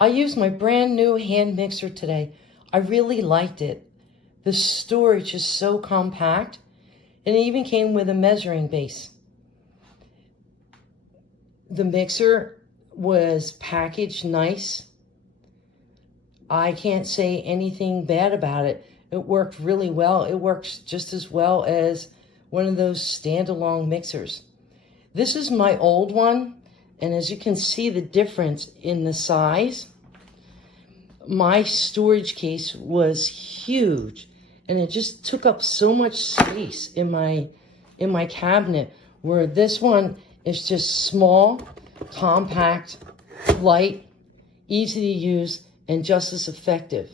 I used my brand new hand mixer today. I really liked it. The storage is so compact, and it even came with a measuring base. The mixer was packaged nice. I can't say anything bad about it. It worked really well. It works just as well as one of those standalone mixers. This is my old one, and as you can see the difference in the size, my storage case was huge, and it just took up so much space in my cabinet, where this one is just small, compact, light, easy to use, and just as effective.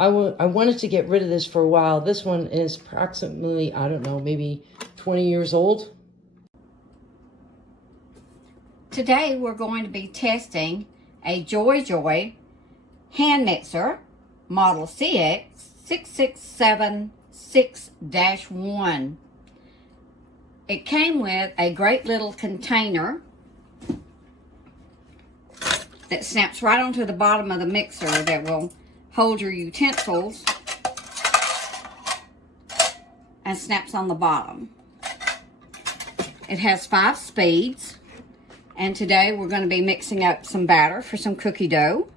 I wanted to get rid of this for a while. This one is approximately, I don't know, maybe 20 years old. Today we're going to be testing a JIOJIOY hand mixer, model CX6676-1. It came with a great little container that snaps right onto the bottom of the mixer that will hold your utensils and snaps on the bottom. It has 5 speeds, and today we're going to be mixing up some batter for some cookie dough.